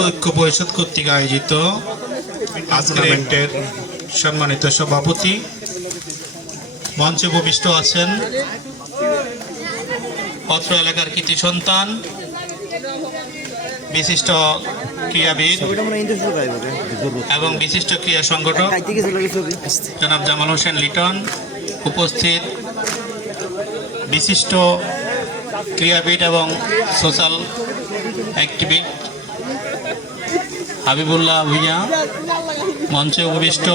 ঐক্য পরিষদ কর্তৃক আয়োজিত আজকের সম্মানিত সভাপতি মঞ্চে উপবিষ্ট আছেন অত্র এলাকার কৃতি সন্তান বিশিষ্ট ক্রীড়াবিদ এবং বিশিষ্ট ক্রীড়া সংগঠক জনাব জামাল হোসেন লিটন উপস্থিত। বিশিষ্ট ক্রীড়াবিদ এবং সোশ্যাল অ্যাক্টিভিট হাবিবুল্লাহ ভুইয়া মঞ্চে উপবিষ্ট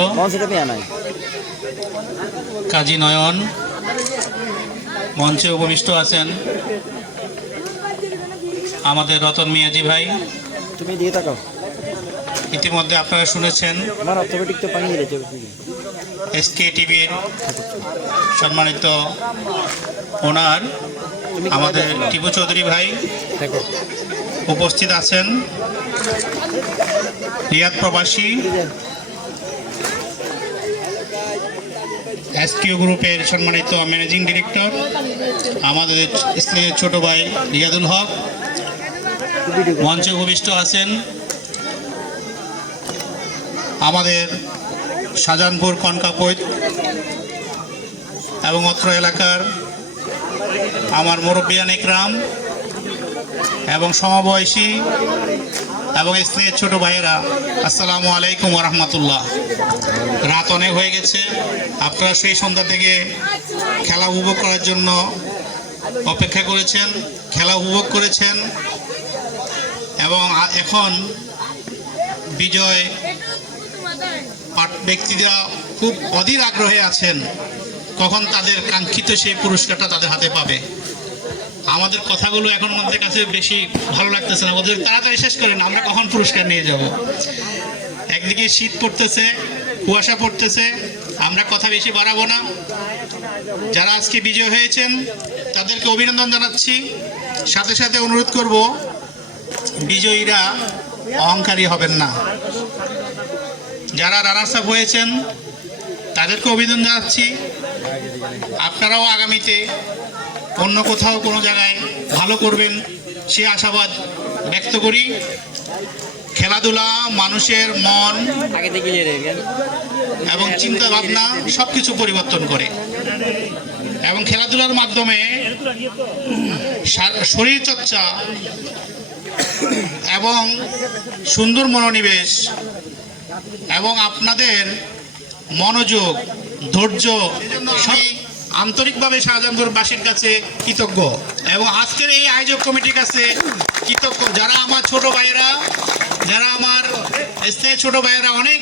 কাজী নয়ন মঞ্চে উপবিষ্ট আছেন আমাদের রতন মিয়াজি ভাই। তুমি দিয়ে তাকাও। ইতিমধ্যে আপনারা শুনেছেন দিয়েছে এসকে টিভির সম্মানিত ওনার আমাদের টিপু চৌধুরী ভাই উপস্থিত আছেন। রিয়াদ প্রবাসী। এসকিউ গ্রুপের সম্মানিত ম্যানেজিং ডিরেক্টর আমাদের স্নেহের ছোট ভাই রিয়াদুল হক মঞ্চে উপবিষ্ট আছেন। আমাদের শাহজাহানপুর কনকাপৈত এবং অত্র এলাকার আমার মুরব্বিয়ান ইকরাম এবং সমবয়সী এবং স্নেহের ছোট ভাইয়েরা, আসসালামু আলাইকুম রহমতুল্লাহ। রাত অনেক হয়ে গেছে। আপনারা সেই সন্ধ্যা থেকে খেলা উপভোগ করার জন্য অপেক্ষা করেছেন, খেলা উপভোগ করেছেন এবং এখন বিজয় ব্যক্তিরা খুব অধীর আগ্রহে আছেন। কখন তাদের কাঙ্ক্ষিত সেই পুরস্কারটা তাদের হাতে পাবে। আমাদের কথাগুলো এখন আমাদের কাছে বেশি ভালো লাগতেছে না। ওদের তাড়াতাড়ি শেষ করেন, আমরা কখন পুরস্কার নিয়ে যাব? একদিকে শীত পড়তেছে, কুয়াশা পড়তেছে, আমরা কথা বেশি বাড়াবো না। যারা আজকে বিজয় হয়েছেন, তাদেরকে অভিনন্দন জানাচ্ছি। সাথে সাথে অনুরোধ করব, বিজয়ীরা অহংকারী হবেন না। যারা রানার্স আপ হয়েছেন, তাদেরকে অভিনন্দন জানাচ্ছি। আপনারাও আগামীতে অন্য কোথাও কোনো জায়গায় ভালো করবেন সে আশাবাদ ব্যক্ত করি। খেলাধুলা মানুষের মন এবং চিন্তা ভাবনা সব কিছু পরিবর্তন করে। এবং খেলাধুলার মাধ্যমে শরীর চর্চা এবং সুন্দর মনোনিবেশ এবং আপনাদের মনোযোগ ধৈর্য সব আন্তরিকভাবে শাহজাহানপুরবাসীর কাছে কৃতজ্ঞ এবং আজকের এই আয়োজক কমিটির কাছে কৃতজ্ঞ। যারা আমার ছোট ভাইয়েরা, যারা আমার স্থায়ী ছোট ভাইয়েরা অনেক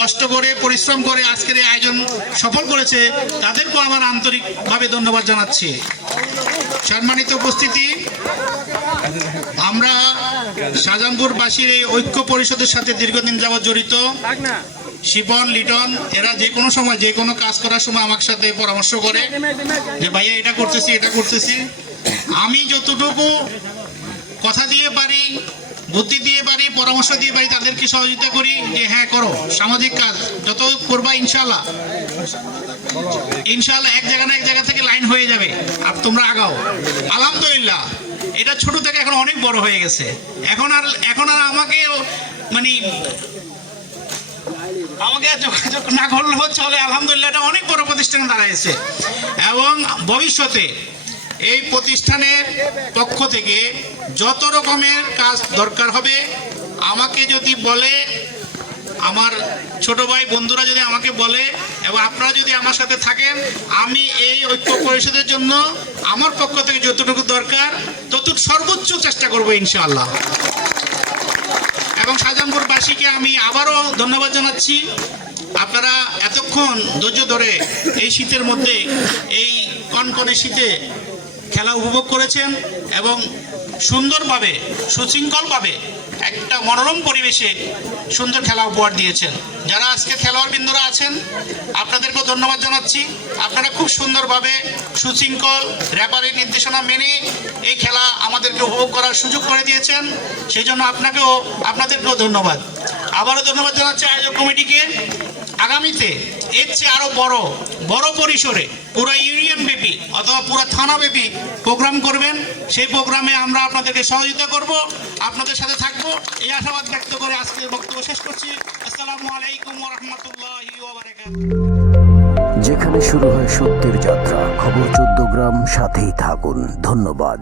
কষ্ট করে, পরিশ্রম করে আজকের এই আয়োজন সফল করেছে, তাদেরকেও আমার আন্তরিকভাবে ধন্যবাদ জানাচ্ছি। সম্মানিত উপস্থিতি, আমরা শাহজাহানপুরবাসীর এই ঐক্য পরিষদের সাথে দীর্ঘদিন যাবৎ জড়িত। শিপন লিটন, এরা যে কোনো সময়, যে কোনো কাজ করার সময় আমার সাথে পরামর্শ করে যে, ভাইয়া, এটা করতেছি এটা করতেছি। আমি যতটুকু কথা দিয়ে পারি, বুদ্ধি দিয়ে পারি, পরামর্শ দিয়ে পারি, তাদেরকে সহযোগিতা করি যে হ্যাঁ করো, সামাজিক কাজ, যত করবা ইনশাল্লাহ ইনশাল্লাহ এক জায়গা না এক জায়গা থেকে লাইন হয়ে যাবে। আর তোমরা আগাও। আলহামদুলিল্লাহ, এটা ছোট থেকে এখন অনেক বড় হয়ে গেছে। এখন আর এখন আর আমাকে মানে আমাকে যোগাযোগ না করলেও চলে আলহামদুলিল্লাহ এটা অনেক বড় প্রতিষ্ঠানে দাঁড়াইছে। এবং ভবিষ্যতে এই প্রতিষ্ঠানের পক্ষ থেকে যত রকমের কাজ দরকার হবে, আমাকে যদি বলে, আমার ছোট ভাই বন্ধুরা যদি আমাকে বলে, এবং আপনারা যদি আমার সাথে থাকেন, আমি এই ঐক্য পরিষদের জন্য আমার পক্ষ থেকে যতটুকু দরকার, ততটুকু সর্বোচ্চ চেষ্টা করব ইনশাআল্লাহ। এবং শাহজাহানপুরবাসীকে আমি আবারও ধন্যবাদ জানাচ্ছি। আপনারা এতক্ষণ ধৈর্য ধরে এই শীতের মধ্যে এই কনকনে শীতে খেলা উপভোগ করেছেন এবং সুন্দরভাবে, সুশৃঙ্খলভাবে একটা মনোরম পরিবেশে সুন্দর খেলা উপহার দিয়েছেন। যারা আজকে খেলোয়াড় বৃন্দরা আছেন আপনাদেরকেও ধন্যবাদ জানাচ্ছি। আপনারা খুব সুন্দরভাবে সুশৃঙ্খল র্যাপারের নির্দেশনা মেনে এই খেলা আমাদেরকে উপভোগ করার সুযোগ করে দিয়েছেন। সেই জন্য আপনাকেও, আপনাদেরকেও ধন্যবাদ। আবারও ধন্যবাদ জানাচ্ছি আয়োজক কমিটিকে। আগামীতে এর চেয়ে আরও বড় বড় পরিসরে পুরো ইউনিয়ন অথবা পুরো থানা ব্যাপী প্রোগ্রাম করবেন, সেই প্রোগ্রামে আমরা আপনাদেরকে সহযোগিতা করব, আপনাদের সাথে থাকব। এই আশাবাদ ব্যক্ত করে আজকের বক্তব্য শেষ করছি। আসসালামু আলাইকুম রহমতুল্লাহি যেখানে শুরু হয় সত্যের যাত্রা, খবর চোদ্দ গ্রাম, সাথেই থাকুন। ধন্যবাদ।